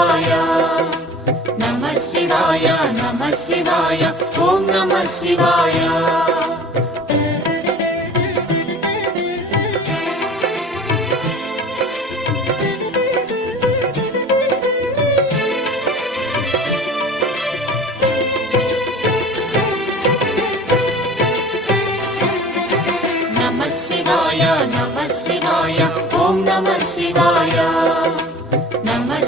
శివాయ నమః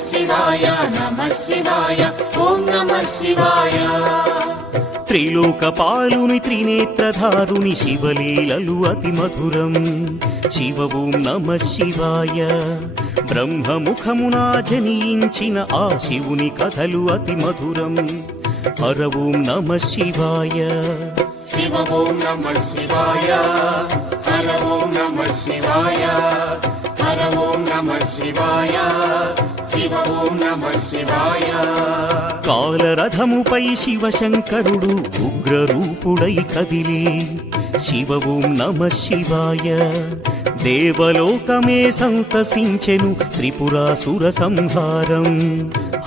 శివాయ నమః శివాయ ఓం నమః శివాయ త్రిలోకపాలుని త్రినేత్రధారుని శివలీలలు అతి మధురం శివ ఓం నమః శివాయ బ్రహ్మముఖమున జనించిన ఆ శివుని కథలు అతి మధురం హర ఓం నమః శివాయ శివ ఓం నమః శివాయ హర ఓం నమః శివాయ హర ఓం నమః శివాయ శివ ఓం నమః శివాయ కాలరథముపై శివశంకరుడు ఉగ్రరూపుడై కదిలి శివ ఓం నమః శివాయ దేవలోకమే సంతసించెను త్రిపురాసుర సంహారం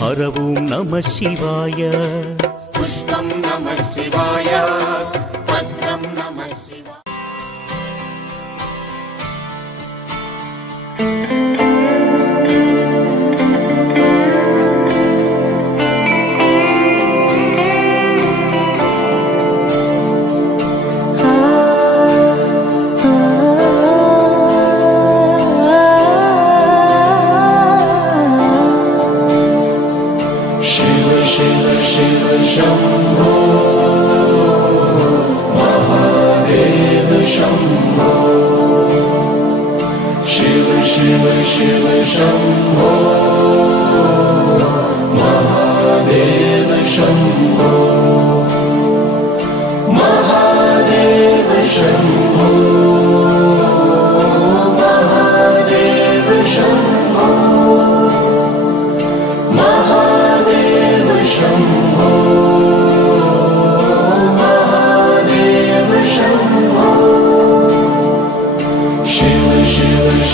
హర ఓం నమః శివాయ పుష్పం నమః శివాయ పత్రం నమః శివాయ शम्भो महादेव शम्भो शिव शिव शिव शम्भो महादेव शम्भो महादेव शम्भो महादेव शम्भो महादेव शम्भो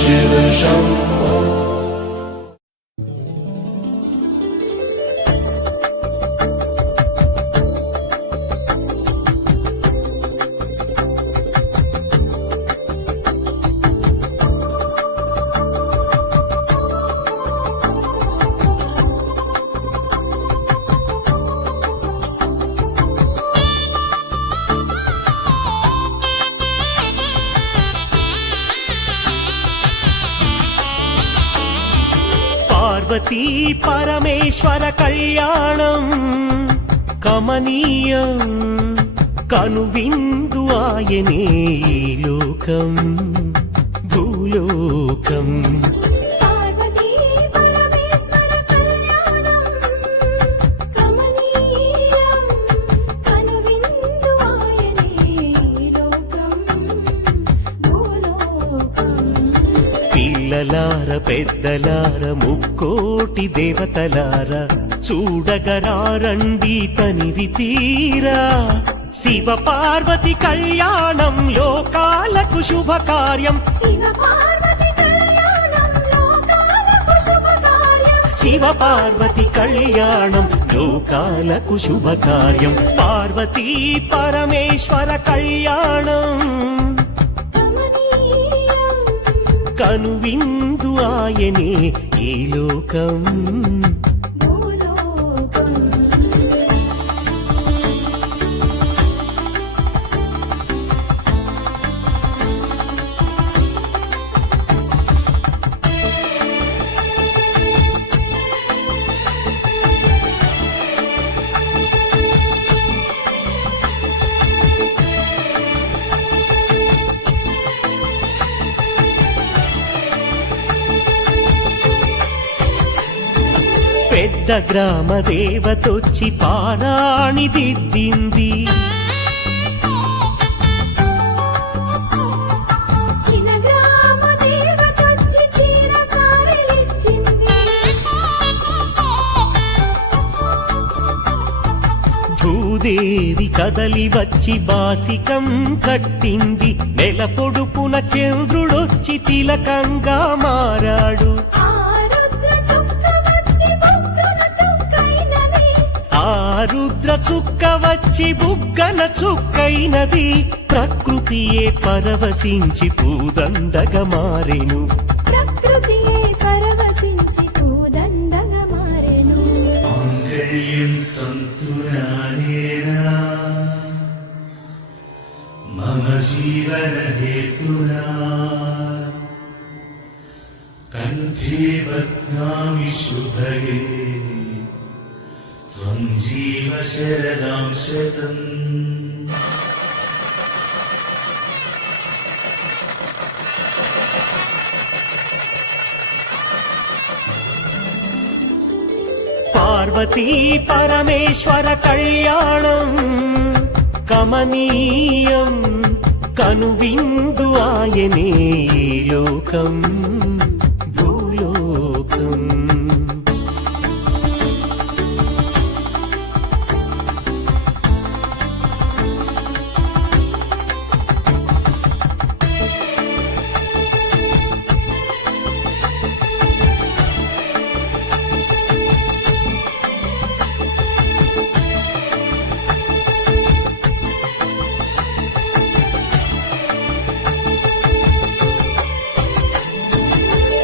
शिव शम्भो పార్వతీ పరమేశ్వర కళ్యాణం కమనీయం కనువిందు ఆయనే లోకం భూలోకం పిల్లలార పెద్దలార ముక్కోటి దేవతలార చూడగరారండి తనివి తీరా శివ పార్వతి కళ్యాణం లోకాలకు శుభకార్యం శివ పార్వతి కళ్యాణం లోకాలకు శుభకార్యం పార్వతీ పరమేశ్వర కళ్యాణం కనువిందు ఆయనే ఈ లోకం పెద్ద గ్రామ దేవతొచ్చి పారాణి దిద్దింది భూదేవి కదలి వచ్చి బాసికం కట్టింది నెల పొడుపున చంద్రుడొచ్చి తిలకంగా మారాడు ఆ రుద్ర చక్రవర్తి రుద్ర చుక్క వచ్చి బుగ్గన చుక్కైనది ప్రకృతియే పరవశించి పూదండగా మారెను ప్రకృతియే పరవశించి పూదండగా మారెను माङ्गल्यं तन्तुनानेन मम जीवनहेतुना कण्ठे बध्नामि शुभगे त्वं जीव शरदां शतम् పార్వతీ పరమేశ్వర కళ్యాణం కమనీయం కనువిందు ఆయనే ఈ లోకం భూలోకం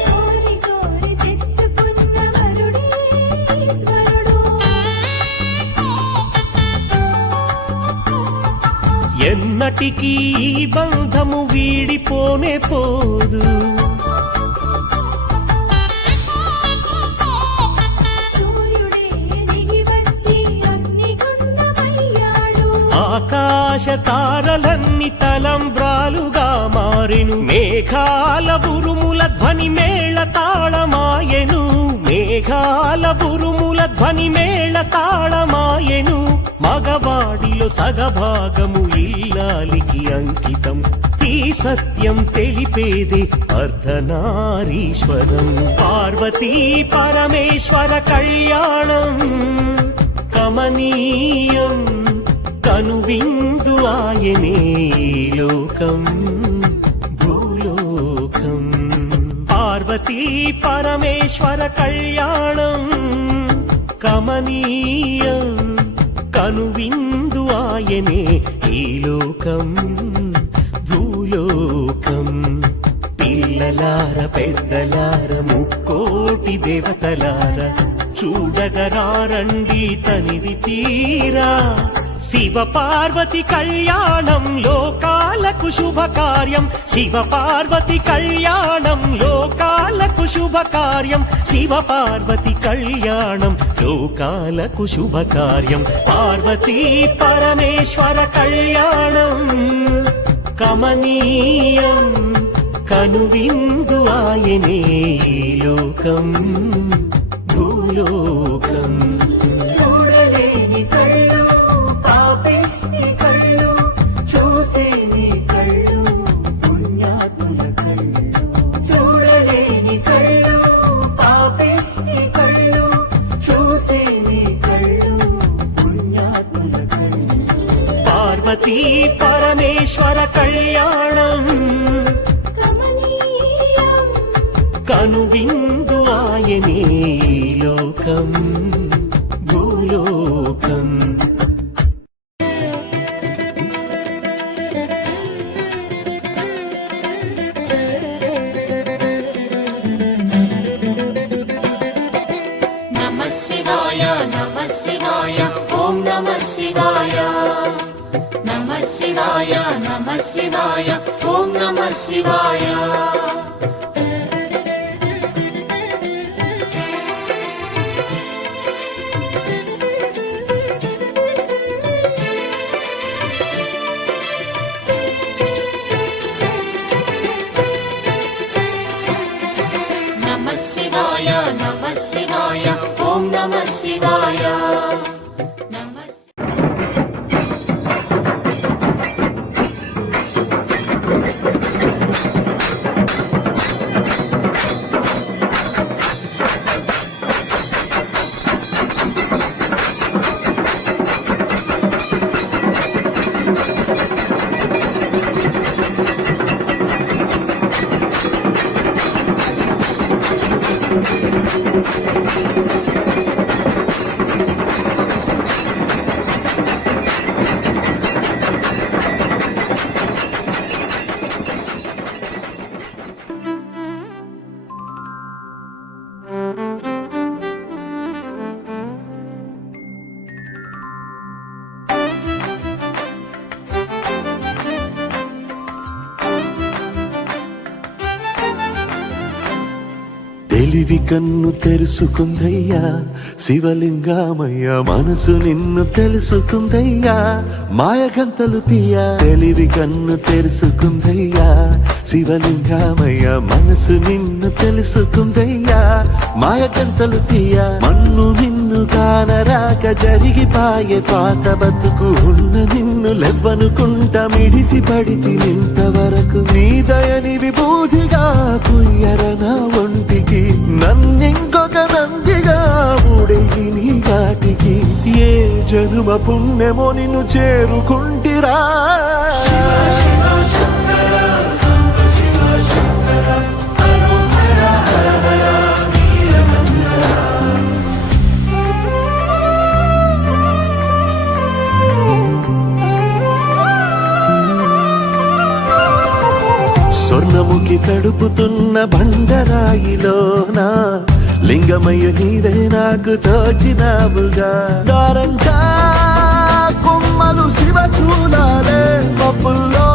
కోరి కోరి తెచ్చుకున్న వరుడే ఈశ్వరుడు ఎన్నటికీ ఈ బంధము వీడిపోనే పోదు సూర్యుడే దిగి వచ్చి అగ్నిగుండమయ్యాడు ఆకాశ తారలన్ని తలంబ్రాలుగా మారెను మేఘాల ఉరుముల ధ్వని మేళ తాళమాయెను మేఘాల ఉరుముల ధ్వని మేళ తాళమాయెను మగవాడిలో సగభాగము ఇల్లాలికి అంకితం ఈ సత్యం తెలిపేదే అర్ధనారీశ్వరం పార్వతీ పరమేశ్వర కళ్యాణం కమనీయం కనువిందు ఆయనే ఈ లోకం భూలోకం పార్వతీ పరమేశ్వర కళ్యాణం కమనీయం కనువిందు ఆయనే ఈ లోకం భూలోకం పిల్లలార పెద్దలార ముక్కోటి దేవతలార చూడగరారండి తనివి తీరా శివ పార్వతి కళ్యాణం లోకాలకు శుభకార్యం శివ పార్వతి కళ్యాణం లోకాలకు శుభకార్యం శివ పార్వతి కళ్యాణం లోకాలకు శుభకార్యం పార్వతీ పరమేశ్వర కళ్యాణం కమనీయం కనువిందు ఆయనే ఈ లోకం భూలోకం చూడలేని కళ్ళు పాపిష్టి కళ్ళు చూసేని కళ్ళు పుణ్యాత్ముల కళ్ళు చూడలేని కళ్ళు పాపిష్టి కళ్ళు చూసేని కళ్ళు పుణ్యాత్ముల కళ్ళు పార్వతీ పరమేశ్వర కళ్యాణం కమనీయం కనువిందు ఆయనే ఈ లోకం భూలోకం नमः शिवाय ॐ नमः शिवाय नमः शिवाय ॐ नमः शिवाय नमः शिवाय ॐ नमः शिवाय नमः తెలివి కన్ను తెరుసుకుందయ్యా శివలింగమయ్య మనసు నిన్ను తెలుసుకుందయ్యా మాయగంతలు తీయ తెలివి కన్ను తెరుసుకుందయ్యా శివలింగమయ్య మనసు నిన్ను తెలుసుకుందయ్యా మాయగంతలు తీయ మన్ను నిన్ను కానరాక జరిగిపాయే పాత బతుకు ఉన్న నిన్ను లెవ్వనుకుంట మిడిసి పడితి నింతవరకు నీ దయని విభూతిగా పుయ్యర నా ఒంటికి నన్నింకొక నందిగా ఊడెయ్యి నీ ఘాటికి ఏ జనుమ పుణ్యమో నిన్ను చేరుకుంటిరా స్వర్ణముఖి తడుపుతున్న బండరాయిలోనా లింగమయ్య నీవే నాకు తోచినావుగా దారంటా కొమ్మలు శివశూలాలే మబ్బుల్లో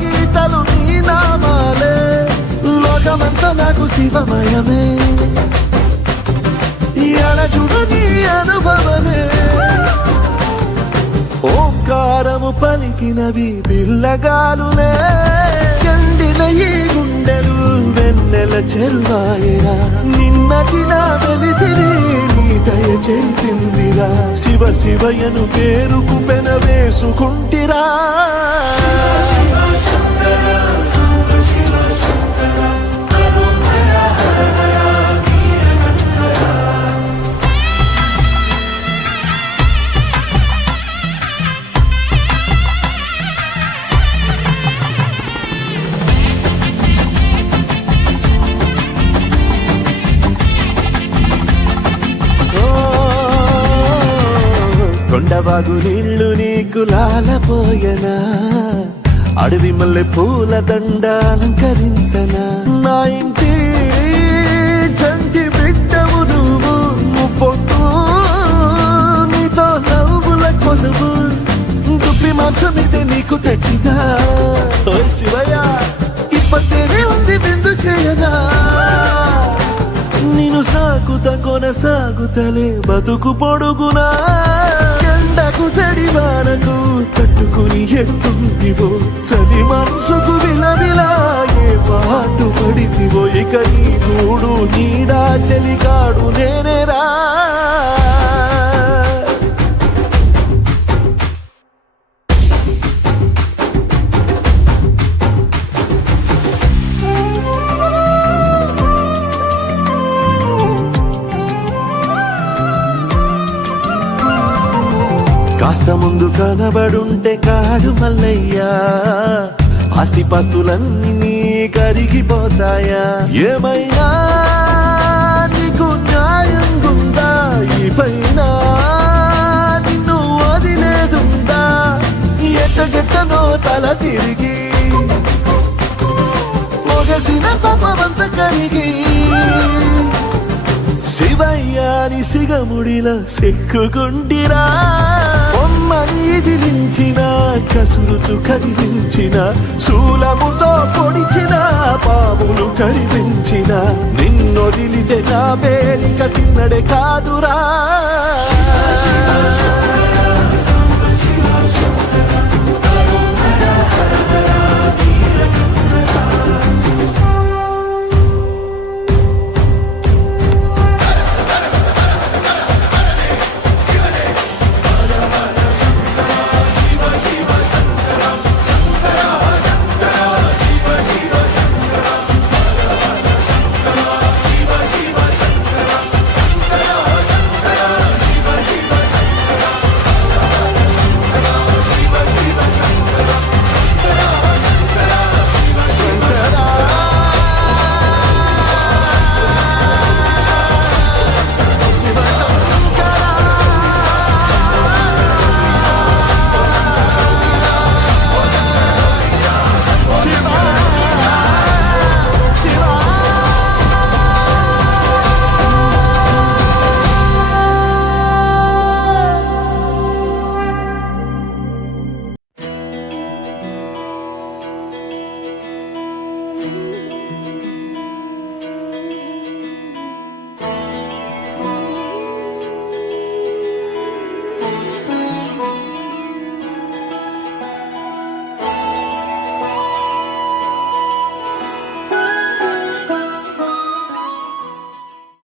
గీతలు నీ నామాలే లోకమంతా నాకు శివమయమే ఎడచుడు నీ అనుభవమే ఓంకారము పలికినవి పిల్లగాలులే ఎండిన ఈ గుండెలు వెన్నెల చెరువాయరా నిన్నటి నా వెలితిరి నీ దయ చెరిచిందిరా శివ శివయను పేరుకు పెన వేసుకుంటిరా కొండవాగు నీళ్లు నీకు లాలపోయనా అడవి మల్లె పూల దండ అలంకరించనా నా ఇంటి చంటి బిడ్డవు నువ్వు పొద్దు నీతో నవ్వుల కొలువు దుప్పి మాంసం ఇది నీకు తెచ్చినా ఓ శివయ్య ఇప్పటినే ఉంది బిందు చేయనా నిన్ను సాగుత కొనసాగుతలే బతుకు పొడుగునా ఎండకు చెడివానకు తట్టుకుని ఎట్టుంటివో చలి మనసుకు విలవిలా ఏ పాటు పడితివో ఇక నీ గూడు నీడా చెలికాడు నేనేరా కాస్త ముందు కనబడుంటే కాడు మల్లయ్యా ఆస్తిపాస్తులన్నీ నీ కరిగిపోతాయా ఏమైనా నీకు న్యాయం గుందా ఈ పైన నిన్ను వదిలేదుందా ఎట్టగెట్టనో తల తిరిగి మొగసిన పాపమంత కరిగి శివయ్యాని సిగముడిలా సిక్కుకుంటిరా బొమ్మనీదిలించిన కసురుతూ కదిలించిన శూలముతో పొడిచిన పాములు కరిపించిన నిన్నొదిలితే నా పేరిక తిన్నడే కాదురా